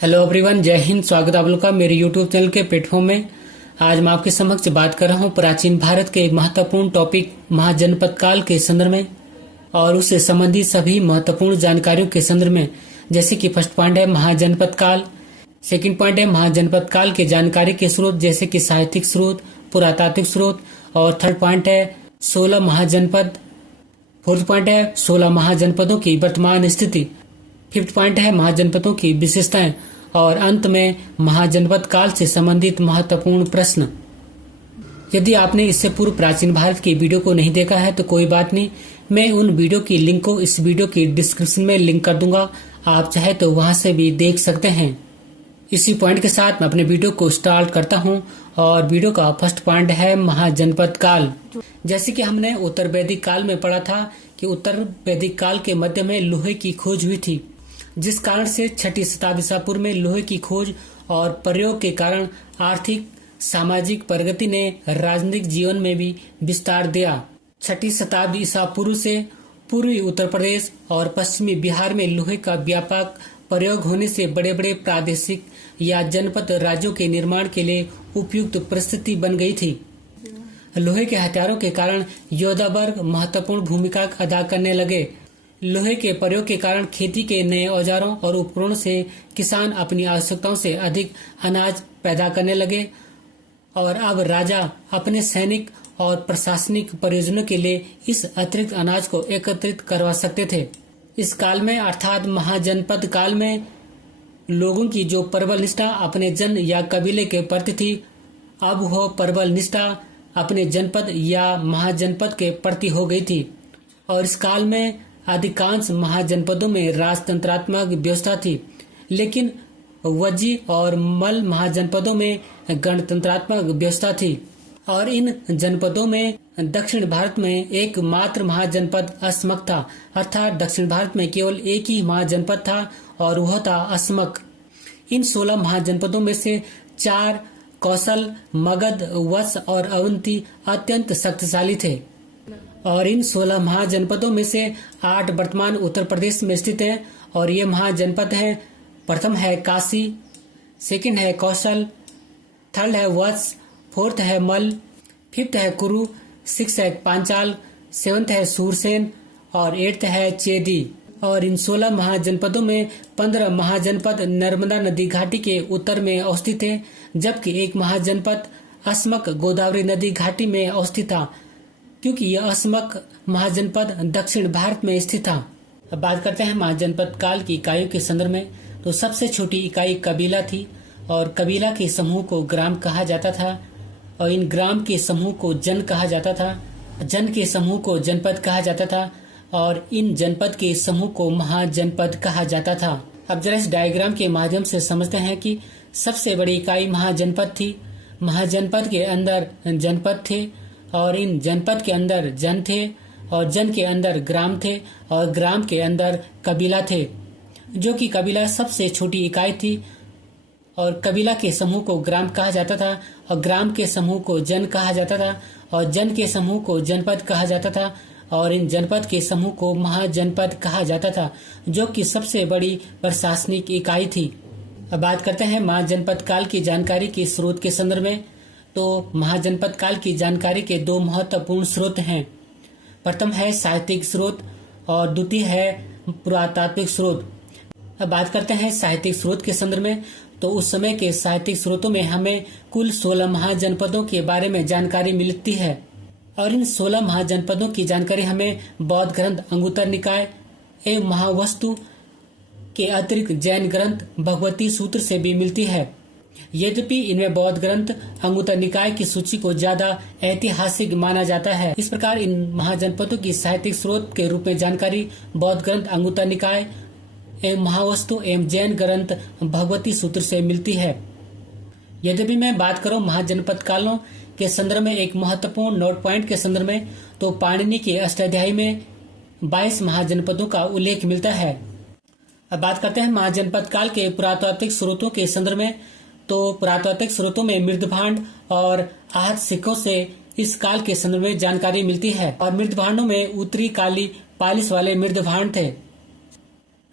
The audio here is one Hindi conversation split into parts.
हेलो एवरीवन, जय हिंद। स्वागत है आप लोग का मेरे यूट्यूब चैनल के प्लेटफॉर्म में। आज मैं आपके समक्ष बात कर रहा हूँ प्राचीन भारत के एक महत्वपूर्ण टॉपिक महाजनपद काल के संदर्भ में और उससे संबंधित सभी महत्वपूर्ण जानकारियों के संदर्भ में। जैसे कि फर्स्ट पॉइंट है महाजनपद काल, सेकंड पॉइंट है महाजनपद काल के जानकारी के स्रोत जैसे कि साहित्यिक स्रोत, पुरातात्विक स्रोत, और थर्ड पॉइंट है 16 महाजनपद, फोर्थ पॉइंट है 16 महाजनपदों की वर्तमान स्थिति, फिफ्थ पॉइंट है महाजनपदों की विशेषताएं, और अंत में महाजनपद काल से संबंधित महत्वपूर्ण प्रश्न। यदि आपने इससे पूर्व प्राचीन भारत की वीडियो को नहीं देखा है तो कोई बात नहीं, मैं उन वीडियो की लिंक को इस वीडियो की डिस्क्रिप्शन में लिंक कर दूंगा, आप चाहे तो वहां से भी देख सकते हैं। इसी पॉइंट के साथ मैं अपने वीडियो को स्टार्ट करता हूं और वीडियो का फर्स्ट पॉइंट है महाजनपद काल। जैसे कि हमने उत्तर वैदिक काल में पढ़ा था कि उत्तर वैदिक काल के मध्य में लोहे की खोज हुई थी, जिस कारण से 6ठी शताब्दी ईसा पूर्व में लोहे की खोज और प्रयोग के कारण आर्थिक सामाजिक प्रगति ने राजनीतिक जीवन में भी विस्तार दिया। 6ठी शताब्दी ईसा पूर्व से पूर्वी उत्तर प्रदेश और पश्चिमी बिहार में लोहे का व्यापक प्रयोग होने से बड़े बड़े प्रादेशिक या जनपद राज्यों के निर्माण के लिए उपयुक्त परिस्थिति बन गई थी। लोहे के हथियारों के कारण योद्धा वर्ग महत्वपूर्ण भूमिका अदा करने लगे। लोहे के प्रयोग के कारण खेती के नए औजारों और उपकरणों से किसान अपनी आवश्यकताओं से अधिक अनाज पैदा करने लगे और अब राजा अपने सैनिक और प्रशासनिक प्रयोजनों के लिए इस अतिरिक्त अनाज को एकत्रित करवा सकते थे। इस काल में अर्थात महाजनपद काल में लोगों की जो प्रबल निष्ठा अपने जन या कबीले के प्रति थी, अब वह प्रबल निष्ठा अपने जनपद या महाजनपद के प्रति हो गई थी। और इस काल में अधिकांश महाजनपदों में राजतंत्रात्मक व्यवस्था थी, लेकिन वज्जी और मल महाजनपदों में गणतंत्रात्मक व्यवस्था थी। और इन जनपदों में दक्षिण भारत में एकमात्र महाजनपद अस्मक था, अर्थात दक्षिण भारत में केवल एक ही महाजनपद था और वह था अस्मक। इन 16 महाजनपदों में से 4 कौशल, मगध, वत्स और अवंती अत्यंत शक्तिशाली थे और इन 16 महाजनपदों में से 8 वर्तमान उत्तर प्रदेश में स्थित हैं। और ये महाजनपद हैं, प्रथम है काशी, सेकंड है कौशल, थर्ड है वत्स, फोर्थ है मल, फिफ्थ है कुरु, सिक्स है पांचाल, सेवंथ है सूरसेन और एट्थ है चेदी। और इन 16 महाजनपदों में 15 महाजनपद नर्मदा नदी घाटी के उत्तर में अवस्थित है, जबकि एक महाजनपद अस्मक गोदावरी नदी घाटी में अवस्थित था, क्योंकि यह अस्मक महाजनपद दक्षिण भारत में स्थित था। अब बात करते हैं महाजनपद काल की इकाइयों के संदर्भ में। तो सबसे छोटी इकाई कबीला थी और कबीला के समूह को ग्राम कहा जाता था और इन ग्राम के समूह को जन कहा जाता था, जन के समूह को जनपद कहा जाता था और इन जनपद के समूह को महाजनपद कहा जाता था। अब जरा इस डायग्राम के माध्यम से समझते हैं कि सबसे बड़ी इकाई महाजनपद थी। महाजनपद के अंदर जनपद थे और इन जनपद के अंदर जन थे और जन के अंदर ग्राम थे और ग्राम के अंदर कबीला थे, जो कि कबीला सबसे छोटी इकाई थी। और कबीला के समूह को ग्राम कहा जाता था और ग्राम के समूह को जन कहा जाता था और जन के समूह को जनपद कहा जाता था और इन जनपद के समूह को महाजनपद कहा जाता था, जो कि सबसे बड़ी प्रशासनिक इकाई थी। अब बात करते हैं महाजनपद काल की जानकारी के स्रोत के संदर्भ में। तो महाजनपद काल की जानकारी के 2 महत्वपूर्ण स्रोत हैं। प्रथम है साहित्यिक स्रोत और द्वितीय है पुरातात्विक स्रोत। अब बात करते हैं साहित्यिक स्रोत के संदर्भ में। तो उस समय के साहित्यिक स्रोतों में हमें कुल 16 महाजनपदों के बारे में जानकारी मिलती है और इन 16 महाजनपदों की जानकारी हमें बौद्ध ग्रंथ अंगुत्तर निकाय एवं महावस्तु के अतिरिक्त जैन ग्रंथ भगवती सूत्र से भी मिलती है। यद्यपि इनमें बौद्ध ग्रंथ अंगुत्तर निकाय की सूची को ज्यादा ऐतिहासिक माना जाता है। इस प्रकार इन महाजनपदों की साहित्यिक स्रोत के रूप में जानकारी बौद्ध ग्रंथ अंगुत्तर निकाय एवं महावस्तु एवं जैन ग्रंथ भगवती सूत्र से मिलती है। यद्यपि मैं बात करूं महाजनपद कालों के संदर्भ में एक महत्वपूर्ण नोट पॉइंट के संदर्भ में, तो पाणिनि के अष्टाध्यायी में 22 महाजनपदों का उल्लेख मिलता है। अब बात करते हैं महाजनपद काल के पुरातात्विक स्रोतों के संदर्भ में। तो पुरातात्विक स्रोतों में मृदभांड और आहत सिक्कों से इस काल के संदर्भ में जानकारी मिलती है और मृदभांडों में उत्तरी काली पालिश वाले मृदभांड थे।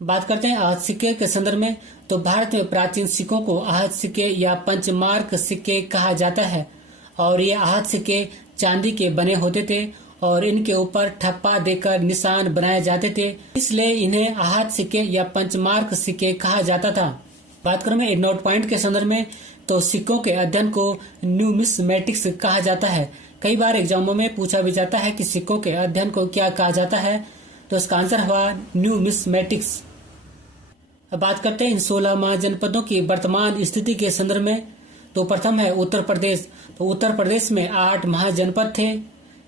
बात करते हैं आहत सिक्के के संदर्भ में। तो भारत में प्राचीन सिक्कों को आहत सिक्के या पंचमार्क सिक्के कहा जाता है और ये आहत सिक्के चांदी के बने होते थे और इनके ऊपर ठप्पा देकर निशान बनाए जाते थे, इसलिए इन्हें आहत सिक्के या पंचमार्क सिक्के कहा जाता था। बात करूं मैं नोट पॉइंट के संदर्भ में, तो सिक्कों के अध्ययन को न्यूमिस्मेटिक्स कहा जाता है। कई बार एग्जामों में पूछा भी जाता है कि सिक्कों के अध्ययन को क्या कहा जाता है, तो इसका आंसर हुआ न्यूमिस्मेटिक्स। अब बात करते हैं इन 16 महाजनपदों की वर्तमान स्थिति के संदर्भ में। तो प्रथम है उत्तर प्रदेश। तो उत्तर प्रदेश में 8 महाजनपद थे।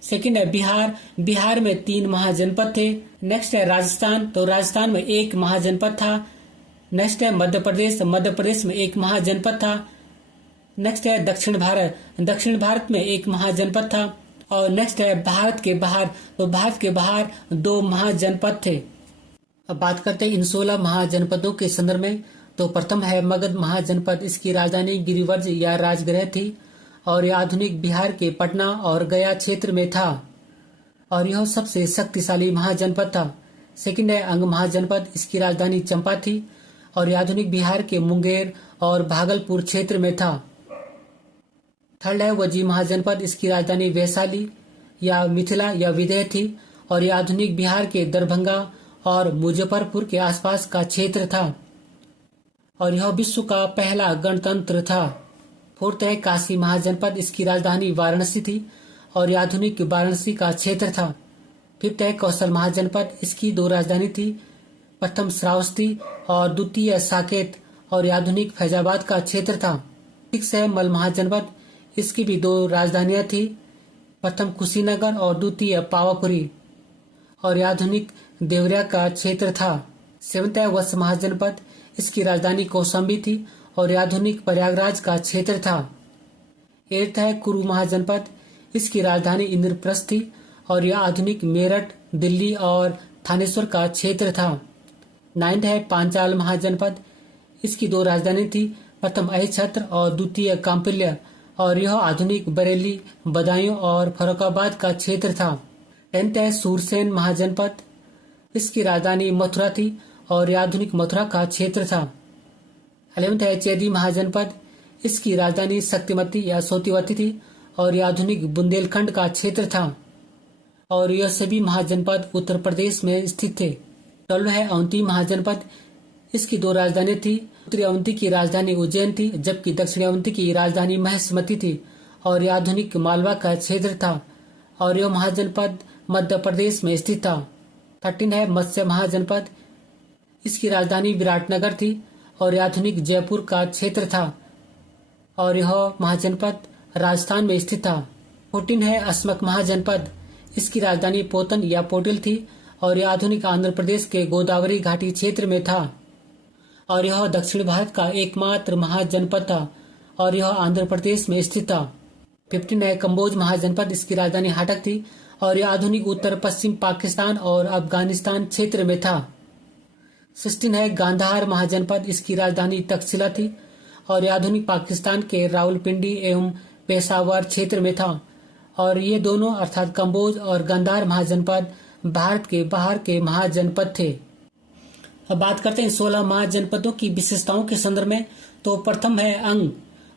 सेकंड है बिहार। बिहार में 3 महाजनपद थे। नेक्स्ट है राजस्थान। तो राजस्थान में 1 महाजनपद था। नेक्स्ट है मध्य प्रदेश। मध्य प्रदेश में 1 महाजनपद था। नेक्स्ट है दक्षिण भारत। दक्षिण भारत में 1 महाजनपद था। और नेक्स्ट है भारत के बाहर। तो भारत के बाहर 2 महाजनपद थे। अब बात करते हैं इन 16 महाजनपदों के संदर्भ में। तो प्रथम है मगध महाजनपद। इसकी राजधानी गिरिवर्ज या राजगृह थी और यह आधुनिक बिहार के पटना और गया क्षेत्र में था और यह सबसे शक्तिशाली महाजनपद था। सेकंड है अंग महाजनपद। इसकी राजधानी चंपा थी और यह आधुनिक बिहार के मुंगेर और भागलपुर क्षेत्र में था। थर्ड है वजी महाजनपद। इसकी राजधानी वैशाली या मिथिला या विदेह थी और यह आधुनिक बिहार के दरभंगा और मुजफ्फरपुर के आसपास का क्षेत्र था और यह विश्व का पहला गणतंत्र था। फोर्थ है काशी महाजनपद। इसकी राजधानी वाराणसी थी और यह आधुनिक वाराणसी का क्षेत्र था। फिफ्थ है कौशल महाजनपद। इसकी 2 राजधानी थी, प्रथम श्रावस्ती और द्वितीय साकेत और यह आधुनिक फैजाबाद का क्षेत्र था। सिक्स है मल महाजनपद। इसकी भी 2 राजधानियां थी, प्रथम कुशीनगर और द्वितीय पावापुरी और यह आधुनिक देवरिया का क्षेत्र था। सेवंथ है वत्स महाजनपद। इसकी राजधानी कौशाम्बी थी और यह आधुनिक प्रयागराज का क्षेत्र था। एट्थ है कुरु महाजनपद। इसकी राजधानी इंद्रप्रस्थ थी और यह आधुनिक मेरठ, दिल्ली और थानेश्वर का क्षेत्र था। नाइन्थ है पांचाल महाजनपद। इसकी 2 राजधानी थी, प्रथम अहिछत्र और द्वितीय काम्पिल्य और यह आधुनिक बरेली, बदायूं और फर्रुखाबाद का क्षेत्र था। 10th है सूरसेन महाजनपद। इसकी राजधानी मथुरा थी और यह आधुनिक मथुरा का क्षेत्र था। 11th है चेदी महाजनपद। इसकी राजधानी शक्तिमती या सोतीवती थी और यह आधुनिक बुंदेलखंड का क्षेत्र था और यह सभी महाजनपद उत्तर प्रदेश में स्थित थे। 12 है अवंती महाजनपद। इसकी 2 राजधानी थी, उत्तरी अवंती की राजधानी उज्जैन थी जबकि दक्षिणी अवंती की राजधानी महेशमती थी और यह आधुनिक मालवा का क्षेत्र था और यह महाजनपद मध्य प्रदेश में स्थित था। 13 है मत्स्य महाजनपद। इसकी राजधानी विराटनगर थी और यह आधुनिक जयपुर का क्षेत्र था और यह महाजनपद राजस्थान में स्थित था। 14 है अस्मक महाजनपद। इसकी राजधानी पोतन या पोटिल थी और यह आधुनिक आंध्र प्रदेश के गोदावरी घाटी क्षेत्र में था और यह दक्षिण भारत का एकमात्र महाजनपद था और यह आंध्र प्रदेश में स्थित था। 15 है कम्बोज महाजनपद। इसकी राजधानी हाटक थी और यह आधुनिक उत्तर पश्चिम पाकिस्तान और अफगानिस्तान क्षेत्र में था। 16 है गांधार महाजनपद। इसकी राजधानी तक्षशिला थी और यह आधुनिक पाकिस्तान के रावलपिंडी एवं पेशावर क्षेत्र में था और ये दोनों अर्थात कम्बोज और गांधार महाजनपद भारत के बाहर के महाजनपद थे। अब बात करते हैं 16 महाजनपदों की विशेषताओं के संदर्भ में। तो प्रथम है अंग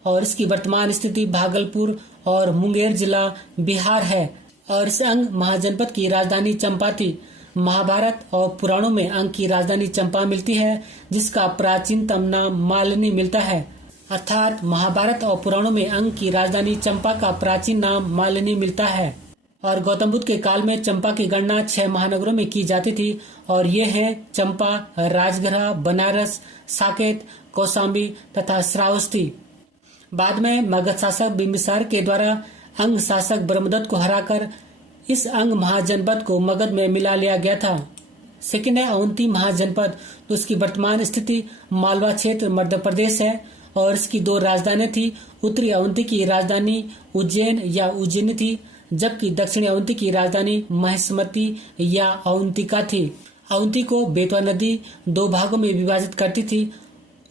और इसकी वर्तमान स्थिति भागलपुर और मुंगेर जिला बिहार है और इस अंग महाजनपद की राजधानी चंपा थी। महाभारत और पुराणों में अंग की राजधानी चंपा मिलती है जिसका प्राचीनतम नाम मालिनी मिलता है, अर्थात महाभारत और पुराणों में अंग की राजधानी चंपा का प्राचीन नाम मालिनी मिलता है। और गौतम बुद्ध के काल में चंपा की गणना 6 महानगरों में की जाती थी और ये हैं चंपा, राजगृह, बनारस, साकेत, कौशाम्बी तथा श्रावस्ती। बाद में मगध शासक बिंबिसार के द्वारा अंग शासक ब्रह्मदत्त को हराकर इस अंग महाजनपद को मगध में मिला लिया गया था। सेकंड है अवंती महाजनपद। तो इसकी वर्तमान स्थिति मालवा क्षेत्र मध्य प्रदेश है और इसकी 2 राजधानियां थी। उत्तरी अवंती की राजधानी उज्जैन या उज्जैनी थी जबकि दक्षिणी अवंती की राजधानी महेशमती या अवंतिका थी। अवंती को बेतवा नदी 2 भागों में विभाजित करती थी।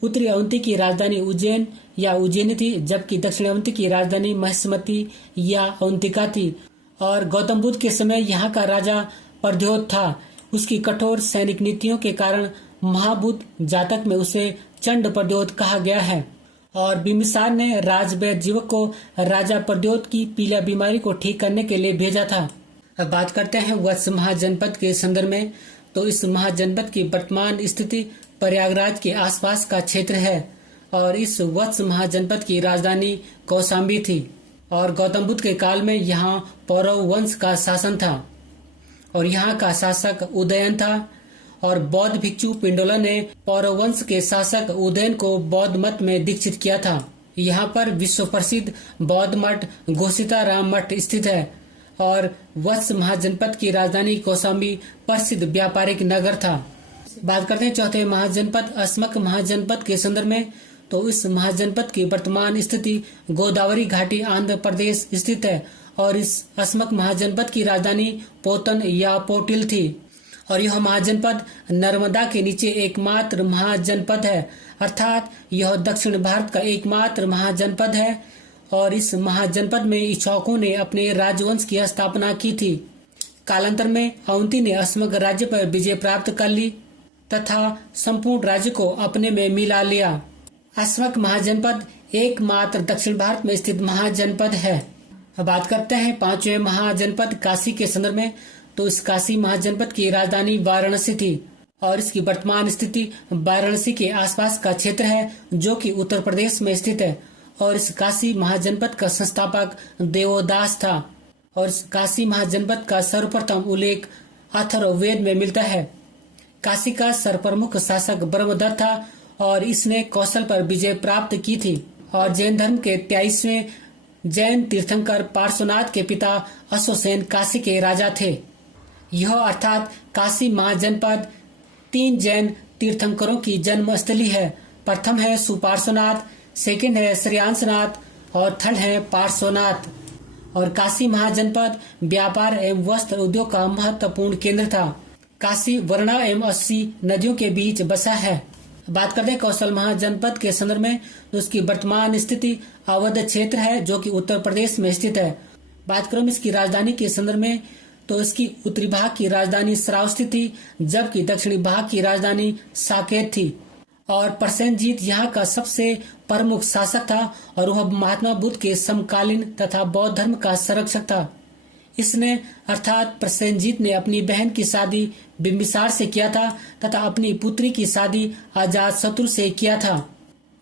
उत्तरी अवंती की राजधानी उज्जैन या उज्जैनी थी जबकि दक्षिणी अवंती की राजधानी महेशमती या अवंतिका थी। और गौतम बुद्ध के समय यहाँ का राजा प्रद्योत था। उसकी कठोर सैनिक नीतियों के कारण महाबुद्ध जातक में उसे चंड प्रद्योत कहा गया है। और बिंबिसार ने राजवैद्य जीवक को राजा प्रद्योत की पीला बीमारी को ठीक करने के लिए भेजा था। अब बात करते हैं वत्स महाजनपद के संदर्भ में। तो इस महाजनपद की वर्तमान स्थिति प्रयागराज के आसपास का क्षेत्र है और इस वत्स महाजनपद की राजधानी कौशाम्बी थी और गौतम बुद्ध के काल में यहाँ पौरव वंश का शासन था और यहाँ का शासक उदयन था और बौद्ध भिक्षु पिंडोला ने पौरव वंश के शासक उदयन को बौद्ध मत में दीक्षित किया था। यहाँ पर विश्व प्रसिद्ध बौद्ध मठ घोषिताराम मठ स्थित है और वत्स महाजनपद की राजधानी कौशाम्बी प्रसिद्ध व्यापारिक नगर था। बात करते हैं चौथे महाजनपद अस्मक महाजनपद के संदर्भ में। तो इस महाजनपद की वर्तमान स्थिति गोदावरी घाटी आंध्र प्रदेश स्थित है और इस अस्मक महाजनपद की राजधानी पोतन या पोटिल थी और यह महाजनपद नर्मदा के नीचे एकमात्र महाजनपद है, अर्थात यह दक्षिण भारत का एकमात्र महाजनपद है और इस महाजनपद में इक्ष्वाकुओं ने अपने राजवंश की स्थापना की थी। कालांतर में अवंती ने अस्मक राज्य पर विजय प्राप्त कर ली तथा संपूर्ण राज्य को अपने में मिला लिया। अस्मक महाजनपद एकमात्र दक्षिण भारत में स्थित महाजनपद है। अब बात करते हैं पांचवें महाजनपद काशी के संदर्भ में। तो इस काशी महाजनपद की राजधानी वाराणसी थी और इसकी वर्तमान स्थिति वाराणसी के आसपास का क्षेत्र है जो कि उत्तर प्रदेश में स्थित है और इस काशी महाजनपद का संस्थापक देवोदास था और इस काशी महाजनपद का सर्वप्रथम उल्लेख अथर्ववेद में मिलता है। काशी का सर्वप्रमुख शासक ब्रह्मदत्त था और इसने कौशल पर विजय प्राप्त की थी और जैन धर्म के 23वें जैन तीर्थंकर पार्श्वनाथ के पिता अशोकसेन काशी के राजा थे। यह अर्थात काशी महाजनपद 3 जैन तीर्थंकरों की जन्मस्थली है। प्रथम है सुपार्श्वनाथ, सेकंड है श्रेयांसनाथ और थर्ड है पार्श्वनाथ। और काशी महाजनपद व्यापार एवं वस्त्र उद्योग का महत्वपूर्ण केंद्र था। काशी वर्णा एवं 80 नदियों के बीच बसा है। बात करते हैं कौशल महाजनपद के संदर्भ में। तो उसकी वर्तमान स्थिति अवध क्षेत्र है जो कि उत्तर प्रदेश में स्थित है। बात करूं इसकी राजधानी के संदर्भ में तो इसकी उत्तरी भाग की राजधानी श्रावस्ती थी जबकि दक्षिणी भाग की राजधानी साकेत थी और प्रसेनजीत यहाँ का सबसे प्रमुख शासक था और वह महात्मा बुद्ध के समकालीन तथा बौद्ध धर्म का संरक्षक था। इसने अर्थात प्रसेनजीत ने अपनी बहन की शादी बिंबिसार से किया था तथा अपनी पुत्री की शादी अजातशत्रु से किया था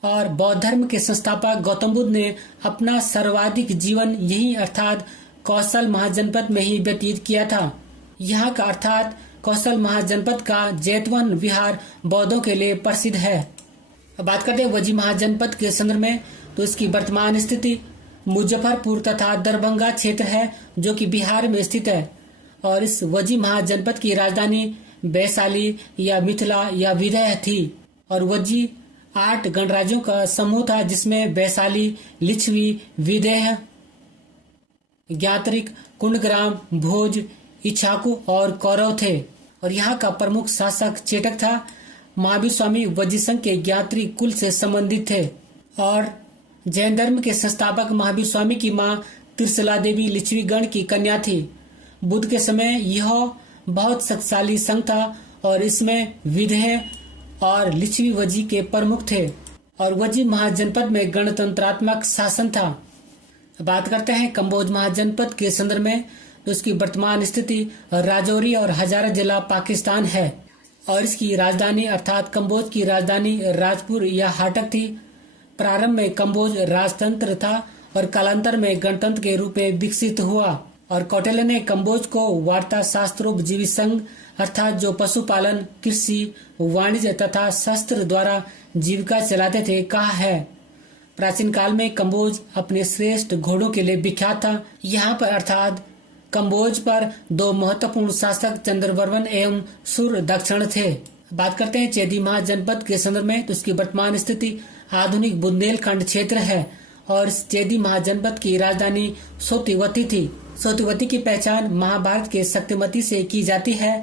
और बौद्ध धर्म के संस्थापक गौतम बुद्ध ने अपना सर्वाधिक जीवन यही अर्थात कौशल महाजनपद में ही व्यतीत किया था। यहाँ का अर्थात कौशल महाजनपद का जैतवन विहार बौद्धों के लिए प्रसिद्ध है। अब बात करते हैं वजी महाजनपद के संदर्भ में। तो इसकी वर्तमान स्थिति मुजफ्फरपुर तथा दरभंगा क्षेत्र है जो कि बिहार में स्थित है और इस वजी महाजनपद की राजधानी वैशाली या मिथिला या विदेह थी और वजी 8 गणराज्यों का समूह था जिसमें वैशाली, लिच्छवी, विदेह, ज्ञात्रिक, कुंडग्राम, भोज, इक्ष्वाकु और कौरव थे और यहाँ का प्रमुख शासक चेटक था। महावीर स्वामी वजी संघ के ज्ञात्रिक कुल से संबंधित थे और जैन धर्म के संस्थापक महावीर स्वामी की मां त्रिशला देवी लिच्छवी गण की कन्या थी। बुद्ध के समय यह बहुत शक्तिशाली संघ था और इसमें विदेह और लिच्छवी वजी के प्रमुख थे और वजी महाजनपद में गणतंत्रात्मक शासन था। बात करते हैं कंबोज महाजनपद के संदर्भ में। तो इसकी वर्तमान स्थिति राजौरी और हजारा जिला पाकिस्तान है और इसकी राजधानी अर्थात कंबोज की राजधानी राजपुर या हाटक थी। प्रारंभ में कंबोज राजतंत्र था और कालांतर में गणतंत्र के रूप में विकसित हुआ और कौटिल्य ने कंबोज को वार्ता शास्त्रोपजीवी संघ अर्थात जो पशुपालन, कृषि, वाणिज्य तथा शस्त्र द्वारा जीविका चलाते थे कहा है। प्राचीन काल में कंबोज अपने श्रेष्ठ घोड़ों के लिए विख्यात था। यहाँ पर अर्थात कंबोज पर 2 महत्वपूर्ण शासक चंद्रवर्मन एवं सूर्य दक्षिण थे। बात करते हैं चेदी महाजनपद के संदर्भ में। तो इसकी वर्तमान स्थिति आधुनिक बुंदेलखंड क्षेत्र है और इस चेदी महाजनपद की राजधानी सोतिवती थी। सोतिवती की पहचान महाभारत के शक्तिमती से की जाती है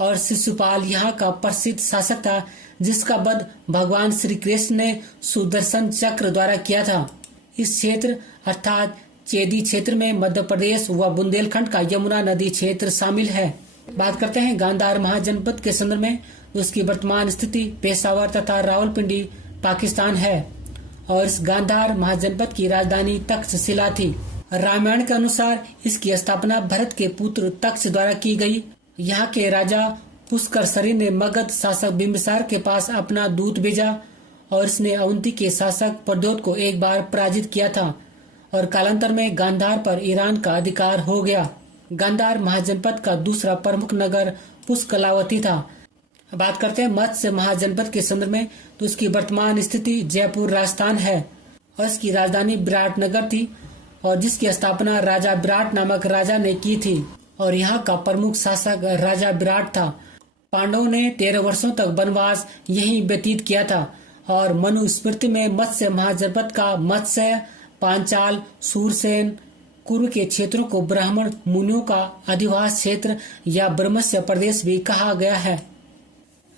और शिशुपाल यहाँ का प्रसिद्ध शासक था जिसका वध भगवान श्री कृष्ण ने सुदर्शन चक्र द्वारा किया था। इस क्षेत्र अर्थात चेदी क्षेत्र में मध्य प्रदेश व बुंदेलखंड का यमुना नदी क्षेत्र शामिल है। बात करते हैं गांधार महाजनपद के संदर्भ में। तो उसकी वर्तमान स्थिति पेशावर तथा रावलपिंडी पाकिस्तान है और इस गांधार महाजनपद की राजधानी तक्षशिला थी। रामायण के अनुसार इसकी स्थापना भरत के पुत्र तक्ष द्वारा की गई। यहाँ के राजा पुष्कर ने मगध शासक बिंबिसार के पास अपना दूत भेजा और इसने अवंती के शासक प्रद्योत को एक बार पराजित किया था और कालांतर में गांधार पर ईरान का अधिकार हो गया। गांधार महाजनपद का दूसरा प्रमुख नगर पुष्कलावती था। बात करते हैं मत्स्य महाजनपद के संदर्भ में, तो इसकी वर्तमान स्थिति जयपुर राजस्थान है और इसकी राजधानी विराटनगर थी और जिसकी स्थापना राजा विराट नामक राजा ने की थी और यहाँ का प्रमुख शासक राजा विराट था। पांडवों ने 13 वर्षों तक वनवास यहीं व्यतीत किया था और मनुस्मृति में मत्स्य महाजनपद का मत्स्य, पांचाल, सूरसेन, कुरु के क्षेत्रों को ब्राह्मण मुनियों का अधिवास क्षेत्र या ब्रह्मस्य प्रदेश भी कहा गया है।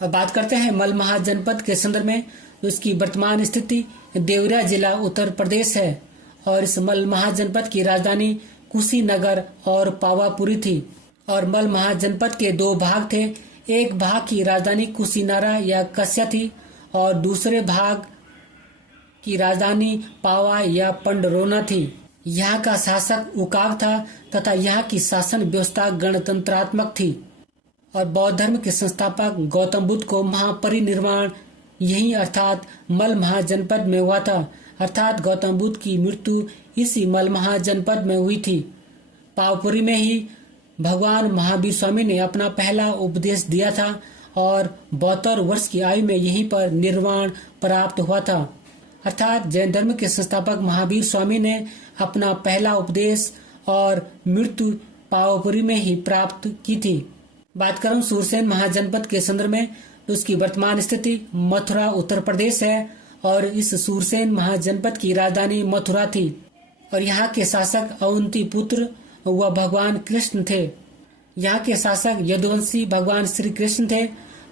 अब बात करते हैं मल महाजनपद के संदर्भ में, तो इसकी वर्तमान स्थिति देवरिया जिला उत्तर प्रदेश है और इस मल महाजनपद की राजधानी कुशीनगर और पावापुरी थी और मल महाजनपद के 2 भाग थे। एक भाग की राजधानी कुशीनारा या कस्या थी और दूसरे भाग की राजधानी पावा या पंडरोना थी। यहाँ का शासक उकाब था तथा यहाँ की शासन व्यवस्था गणतंत्रात्मक थी और बौद्ध धर्म के संस्थापक गौतम बुद्ध को महापरिनिर्वाण यही अर्थात मल महाजनपद में हुआ था, अर्थात गौतम बुद्ध की मृत्यु इसी मल महाजनपद में हुई थी। पावपुरी में ही भगवान महावीर स्वामी ने अपना पहला उपदेश दिया था और 72 वर्ष की आयु में यहीं पर निर्वाण प्राप्त हुआ था, अर्थात जैन धर्म के संस्थापक महावीर स्वामी ने अपना पहला उपदेश और मृत्यु पावपुरी में ही प्राप्त की थी। बात करूं सूरसेन महाजनपद के संदर्भ में, तो उसकी वर्तमान स्थिति मथुरा उत्तर प्रदेश है और इस सूरसेन महाजनपद की राजधानी मथुरा थी और यहाँ के शासक अवंती पुत्र व भगवान कृष्ण थे। यहाँ के शासक यदुवंशी भगवान श्री कृष्ण थे।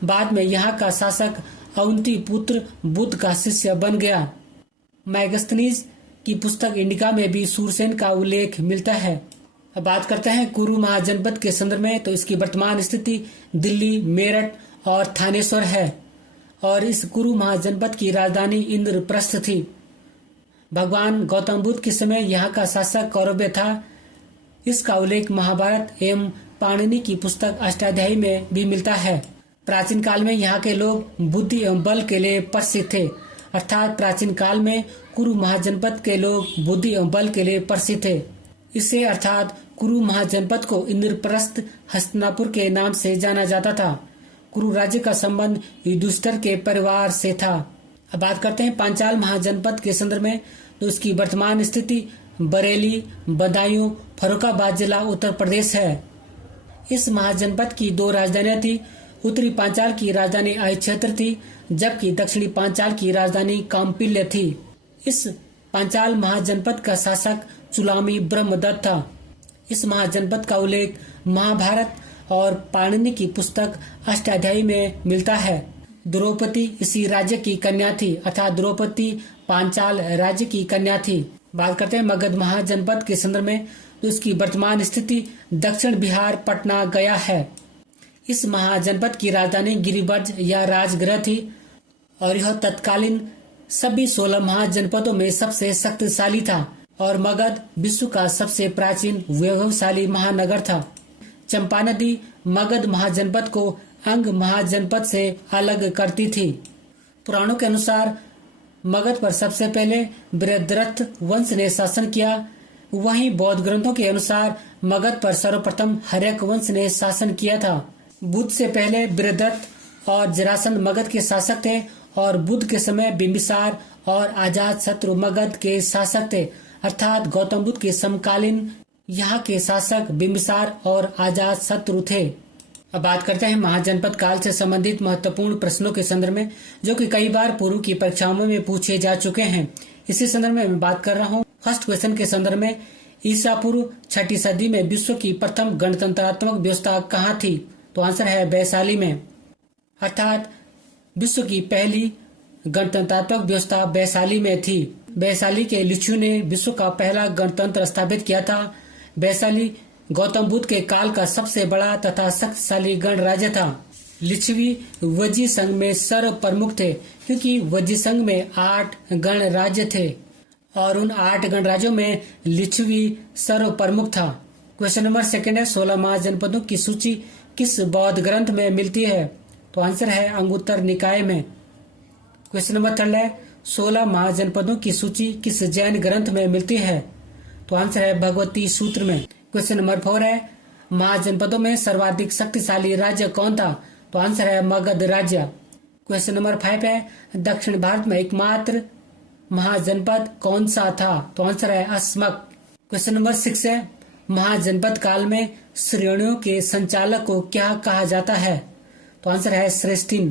बाद में यहाँ का शासक अवंती पुत्र बुद्ध का शिष्य बन गया। मैगस्थनीज की पुस्तक इंडिका में भी सूरसेन का उल्लेख मिलता है। अब बात करते हैं कुरु महाजनपद के संदर्भ में, तो इसकी वर्तमान स्थिति दिल्ली, मेरठ और थानेश्वर है और इस कुरु महाजनपद की राजधानी इंद्रप्रस्थ थी। भगवान गौतम बुद्ध के समय यहाँ का शासक कौरव्य था। इसका उल्लेख महाभारत एवं पाणिनि की पुस्तक अष्टाध्यायी में भी मिलता है। प्राचीन काल में यहाँ के लोग बुद्धि एवं बल के लिए प्रसिद्ध थे, अर्थात प्राचीन काल में कुरु महाजनपद के लोग बुद्धि एवं बल के लिए प्रसिद्ध थे। इससे अर्थात कुरु महाजनपद को इंद्रप्रस्थ हस्तिनापुर के नाम से जाना जाता था। कुरु राज्य का संबंध युधिष्ठिर के परिवार से था। अब बात करते हैं पांचाल महाजनपद के संदर्भ में, तो उसकी वर्तमान स्थिति बरेली, बदायूं, फर्रुखाबाद जिला उत्तर प्रदेश है। इस महाजनपद की 2 राजधानियां थी। उत्तरी पांचाल की राजधानी अहिच्छत्र थी जबकि दक्षिणी पांचाल की राजधानी काम्पिल्य थी। इस पांचाल महाजनपद का शासक चुलामी ब्रह्मदत्त था। इस महाजनपद का उल्लेख महाभारत और पाणिनि की पुस्तक अष्टाध्यायी में मिलता है। द्रौपदी इसी राज्य की कन्या थी, अर्थात द्रौपदी पांचाल राज्य की कन्या थी। बात करते हैं मगध महाजनपद के संदर्भ में, तो इसकी वर्तमान स्थिति दक्षिण बिहार, पटना, गया है। इस महाजनपद की राजधानी गिरिब्रज या राजगृह थी और यह तत्कालीन सभी 16 महाजनपदों में सबसे शक्तिशाली था और मगध विश्व का सबसे प्राचीन वैभवशाली महानगर था। चंपा नदी मगध महाजनपद को अंग महाजनपद से अलग करती थी। पुराणों के अनुसार मगध पर सबसे पहले बृहद्रथ वंश ने शासन किया। वहीं बौद्ध ग्रंथों के अनुसार मगध पर सर्वप्रथम हर्यक वंश ने शासन किया था। बुद्ध से पहले बृहद्रथ और जरासंध मगध के शासक थे और बुद्ध के समय बिंबिसार और अजात शत्रु मगध के शासक थे, अर्थात गौतम बुद्ध के समकालीन यहाँ के शासक बिंबिसार और अजात शत्रु थे। अब बात करते हैं महाजनपद काल से संबंधित महत्वपूर्ण प्रश्नों के संदर्भ में, जो कि कई बार पूर्व की परीक्षाओं में पूछे जा चुके हैं। इसी संदर्भ में मैं बात कर रहा हूँ। फर्स्ट क्वेश्चन के संदर्भ में, ईसा पूर्व 6ठी सदी में विश्व की प्रथम गणतंत्रात्मक व्यवस्था कहाँ थी? तो आंसर है वैशाली में, अर्थात विश्व की पहली गणतंत्रात्मक व्यवस्था वैशाली में थी। वैशाली के लिच्छू ने विश्व का पहला गणतंत्र स्थापित किया था। वैशाली गौतम बुद्ध के काल का सबसे बड़ा तथा शक्तिशाली गण राज्य था। लिच्छवी वज्जी संघ में सर्व प्रमुख थे, क्योंकि वज्जी संघ में 8 गणराज्य थे और उन 8 गणराज्यों में लिच्छवी सर्व प्रमुख था। क्वेश्चन नंबर 2 है 16 महाजनपदों की सूची किस बौद्ध ग्रंथ में मिलती है? तो आंसर है अंगुत्तर निकाय में। क्वेश्चन नंबर 3 है 16 महाजनपदों की सूची किस जैन ग्रंथ में मिलती है? तो आंसर है भगवती सूत्र में। क्वेश्चन नंबर 4 है महाजनपदों में सर्वाधिक शक्तिशाली राज्य कौन था? तो आंसर है मगध राज्य। क्वेश्चन नंबर 5 है दक्षिण भारत में एकमात्र महाजनपद कौन सा था? तो आंसर है अस्मक। क्वेश्चन नंबर 6 है महाजनपद काल में श्रेणियों के संचालक को क्या कहा जाता है? तो आंसर है श्रेष्ठिन।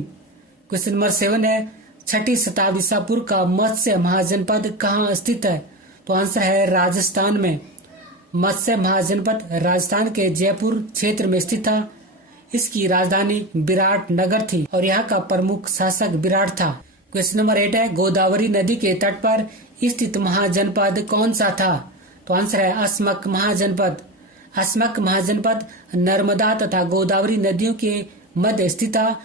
क्वेश्चन नंबर 7 है 6ठी शताब्दी ईसा पूर्व का मत्स्य महाजनपद कहाँ स्थित है? तो आंसर है राजस्थान में। मत्स्य महाजनपद राजस्थान के जयपुर क्षेत्र में स्थित था। इसकी राजधानी विराट नगर थी और यहाँ का प्रमुख शासक विराट था। क्वेश्चन नंबर 8 है गोदावरी नदी के तट पर स्थित महाजनपद कौन सा था? तो आंसर है अस्मक महाजनपद। अस्मक महाजनपद नर्मदा तथा गोदावरी नदियों के मध्य स्थित था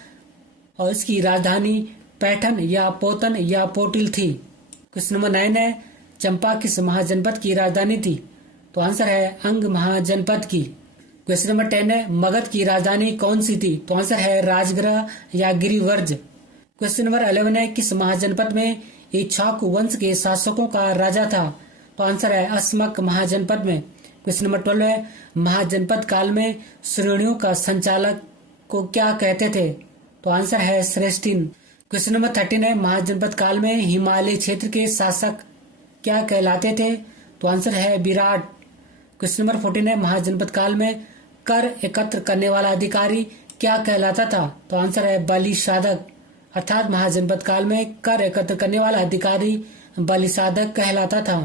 और इसकी राजधानी पैठन या पोतन या पोटिल थी। क्वेश्चन नंबर 9 है चंपा किस महाजनपद की राजधानी थी? तो आंसर है अंग महाजनपद की। क्वेश्चन नंबर 10 है मगध की राजधानी कौन सी थी? तो आंसर है राजगृह या गिरिवर्ज। क्वेश्चन नंबर 11 है किस महाजनपद में इक्ष्वाकु वंश के शासकों का राजा था? तो आंसर है अस्मक महाजनपद में। क्वेश्चन नंबर 12 है महाजनपद काल में श्रेणियों का संचालक को क्या कहते थे? तो आंसर है श्रेष्ठिन। क्वेश्चन नंबर 13 है महाजनपद काल में हिमालय क्षेत्र के शासक क्या कहलाते थे? तो आंसर है विराट। क्वेश्चन नंबर 14 है महाजनपद काल में कर एकत्र करने वाला अधिकारी क्या कहलाता था? तो आंसर है बलि साधक। अर्थात महाजनपद काल में कर एकत्र करने वाला अधिकारी बलि साधक कहलाता था।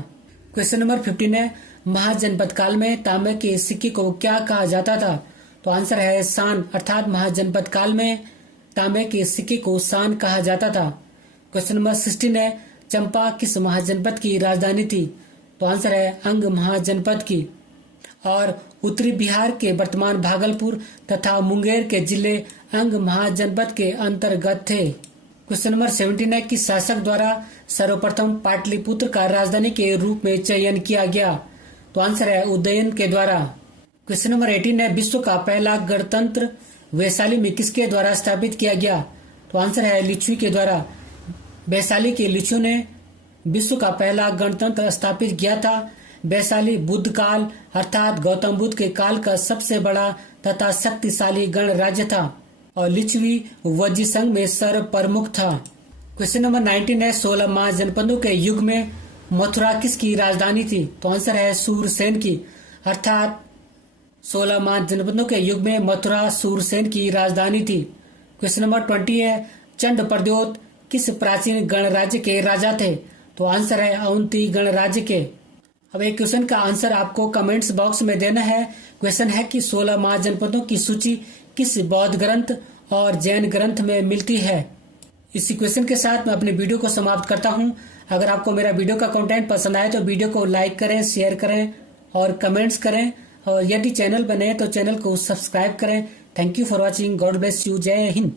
क्वेश्चन नंबर 15 है महाजनपद काल में तांबे के सिक्के को क्या कहा जाता था? तो आंसर है सान। अर्थात महाजनपद काल में तांबे के सिक्के को सान कहा जाता था। क्वेश्चन नंबर 16 है चंपा किस महाजनपद की राजधानी थी? तो आंसर है अंग महाजनपद की। और उत्तरी बिहार के वर्तमान भागलपुर तथा मुंगेर के जिले अंग महाजनपद के अंतर्गत थे। क्वेश्चन नंबर 17 है किस शासक द्वारा सर्वप्रथम पाटलिपुत्र का राजधानी के रूप में चयन किया गया? तो आंसर है उदयन के द्वारा। क्वेश्चन नंबर 18 है विश्व का पहला गणतंत्र वैशाली में किसके द्वारा स्थापित किया गया? तो आंसर है लिच्छवी के द्वारा। वैशाली के लिच्छवी ने विश्व का पहला गणतंत्र स्थापित किया था। वैशाली बुद्ध काल अर्थात गौतम बुद्ध के काल का सबसे बड़ा तथा शक्तिशाली गणराज्य था और लिच्छवी वज्जी संघ में सर्व प्रमुख था। क्वेश्चन नंबर 19 है 16 महाजनपदों के युग में मथुरा किसकी राजधानी थी? तो आंसर है सूरसेन की। अर्थात 16 महाजनपदों के युग में मथुरा सूरसेन की राजधानी थी। क्वेश्चन नंबर 20 है चंड प्रद्योत किस प्राचीन गणराज्य के राजा थे? तो आंसर है अवंती गणराज्य के। अब एक क्वेश्चन का आंसर आपको कमेंट्स बॉक्स में देना है। क्वेश्चन है कि 16 महाजनपदों की सूची किस बौद्ध ग्रंथ और जैन ग्रंथ में मिलती है? इसी क्वेश्चन के साथ मैं अपने वीडियो को समाप्त करता हूं। अगर आपको मेरा वीडियो का कंटेंट पसंद आए तो वीडियो को लाइक करें, शेयर करें और कमेंट्स करें और यदि चैनल बने तो चैनल को सब्सक्राइब करें। Thank you for watching. God bless you. जय हिंद।